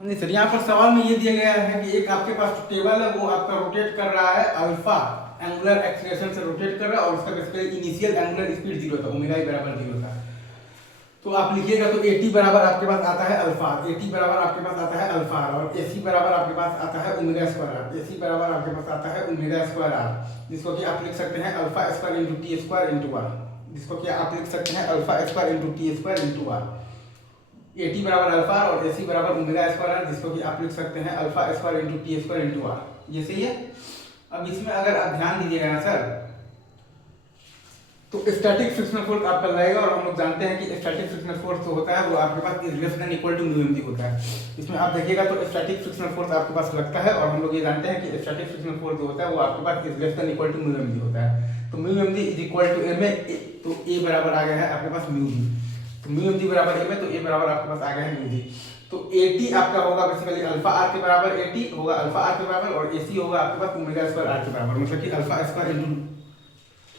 नहीं सर, यहाँ पर सवाल में ये दिया गया है कि एक आपके पास टेबल है, वो आपका रोटेट कर रहा है अल्फा एंगुलर एक्सीलरेशन से रोटेट कर रहा है, और उसका बेसिकली इनिशियल एंगुलर स्पीड 0 था, ओमेगा बराबर 0 था। तो आप लिखिएगा तो AT बराबर आपके पास आता है अल्फा, AT बराबर आपके पास आता है अल्फा, और AC बराबर आपके पास आता है ओमेगा स्क्वायर आर, AC बराबर आपके पास आता है ओमेगा स्क्वायर आर, जिसको कि आप लिख सकते हैं alpha square into T square into R, जिसको कि आप लिख सकते हैं alpha square into T square into R. AT बराबर अल्फा और AC बराबर ओमेगा स्क्वायर आर, जिसको कि आप लिख सकते हैं alpha square into T square into R. ये सही है। अब इसमें अगर आप ध्यान दीजिएगा ना सर, तो स्टैटिक फ्रिक्शनल फोर्स आपका लगेगा, और हम लोग जानते हैं कि स्टैटिक फ्रिक्शनल फोर्स जो होता है वो आपके पास is less than equal to mu MG होता है। इसमें आप देखिएगा तो स्टैटिक फ्रिक्शनल फोर्स आपके पास लगता है, और हम लोग ये जानते हैं कि स्टैटिक फ्रिक्शनल फोर्स जो होता है वो आपके पास is less than equal to mu MG होता है। तो mu MG is equal to M A, तो ए बराबर आ गया है आपके पास म्यू जी, तो म्यू एमजी बराबर एम ए, तो ए बराबर आपके पास आ गया है म्यू जी। तो AT आपका होगा बेसिकली अल्फा आर के बराबर, AT होगा अल्फा आर के बराबर, और AC होगा आपके पास ओमेगा स्क्वायर आर के बराबर, मतलब कि alpha square into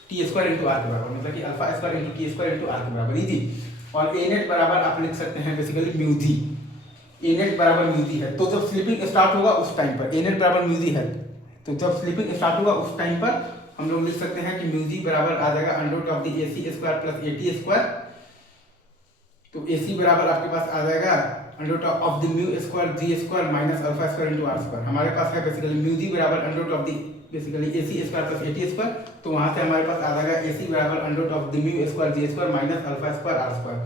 T square into R के बराबर, मतलब कि alpha square into T square into R के बराबर, इजी। और ए नेट बराबर आप लिख सकते हैं बेसिकली म्यू जी, ए नेट बराबर म्यू जी है। तो जब स्लीपिंग स्टार्ट होगा उस टाइम पर ए नेट बराबर म्यू जी है, तो जब स्लीपिंग स्टार्ट होगा उस टाइम पर हम लोग लिख सकते हैं कि म्यू जी बराबर आ जाएगा under root of the AC square plus AT square. तो AC बराबर आपके पास आ जाएगा under root of the mu square ji square minus alpha square into R square. हमारे पास है बेसिकली म्यू जी बराबर under root of the basically AC square plus AT square, तो वहां से हमारे पास आ जाएगा AC बराबर under root of the mu square ji square minus alpha square R square.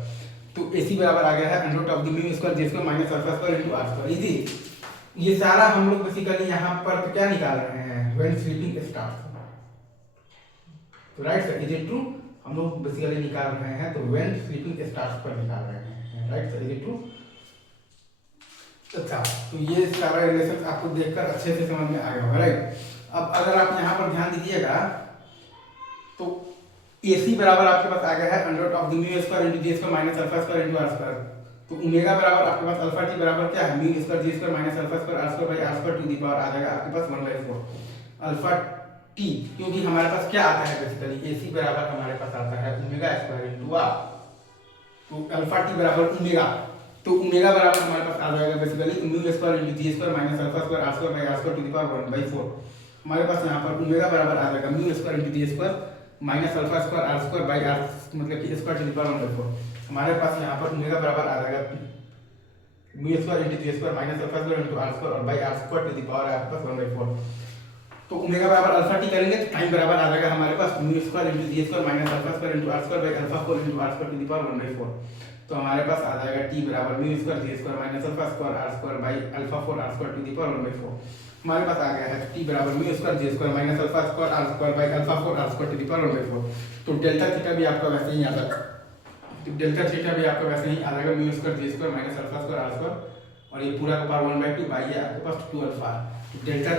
तो AC बराबर आ गया है under root of the mu square ji square minus alpha square into R square, easy. ये सारा हम लोग बेसिकली यहाँ पर तो क्या निकाल रहे हैं, व्हेन स्लीपिंग स्टार्ट्स, तो right sir, is it true? हम लोग बेसिकली निकाल रहे हैं तो व्हेन स्लीपिंग स्टार्ट्स पर निकाल रहे हैं, right sir, is it true? अच्छा, तो ये सारा रिलेशन आपको देखकर अच्छे से समझ में आ गया, राइट। अब अगर आप यहाँ पर ध्यान दीजिएगा तो AC बराबर आपके पास आ गया है under root of the mu square into ji square minus alpha square into R square. तो ओमेगा बराबर आपके पास अल्फा टी बराबर क्या है, mu square ji square minus alpha square R square by R square to the power आ जाएगा आपके पास 1/4 अल्फा टी, क्योंकि हमारे पास क्या आता है बेसिकली AC बराबर हमारे पास आता है ओमेगा स्क्वायर इंटू आर, तो अल्फा टी बराबर ओमेगा, तो ओमेगा बराबर हमारे पास आ जाएगा basically mu square into ji square minus alpha square R square by R square to the power 1/4। हमारे पास यहाँ पर ओमेगा बराबर आ जाएगा mu square into ji square minus alpha square R square by R, मतलब कि स्क्वायर टू द पावर 1/4। हमारे पास यहाँ पर ओमेगा बराबर आ जाएगा म्यू स्क्वायर इंटू जी square minus alpha square into R square और by R square to the power आपके पास 1/4। तो ओमेगा बराबर अल्फा टी करेंगे तो टाइम बराबर आ जाएगा हमारे पास mu square into ji square minus alpha square into R square by alpha 4 into R square to the power 1/4। तो हमारे पास आ जाएगा टी बराबर mu square ji square minus alpha square R square by alpha 4 R square to the power 1/4। हमारे पास आ गया है टी बराबर mu square ji square minus alpha square R square by alpha 4 R square to the power 1/4। तो delta theta भी आपका वैसे ही आ जाएगा, तो डेल्टा थीटा भी आपका वैसे ही आ जाएगा म्यू स्क्वायर जी square minus alpha square R square, और ये पूरा का पावर 1/2 बाई है आपके पास 2 अल्फा। तो डेल्टा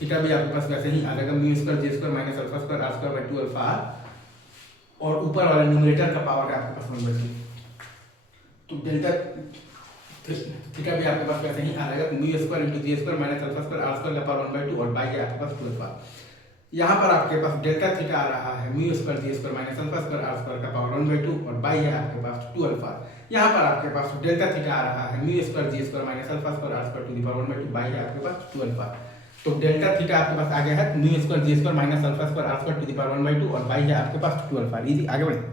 थीटा भी आपके पास वैसे ही आ जाएगा mu square ji square minus alpha square R square by 2 alpha, और ऊपर वाला न्यूमरेटर का पावर है आपके पास 1/2। तो डेल्टा थीटा भी आपके पास वैसे ही आ जाएगा म्यू स्क्वायर इंटू जी square minus alpha square R square का पावर 1/2 और बाई है आपके पास 2 अल्फा। यहाँ पर आपके पास डेल्टा थीटा आ रहा है म्यू स्क्वायर जी square minus alpha square R square का पावर 1/2 और बाई है आपके पास 2 अल्फा। यहाँ पर आपके पास डेल्टा थीटा आ रहा है mu square ji square minus alpha square R square to the power 1/2 by है आपके पास 2 अल्फा। तो डेल्टा थीटा आपके पास आ गया है mu square ji square minus alpha square R square to the power 1/2 और बाई है आपके पास 2 अल्फा। इजी, आगे बढ़े।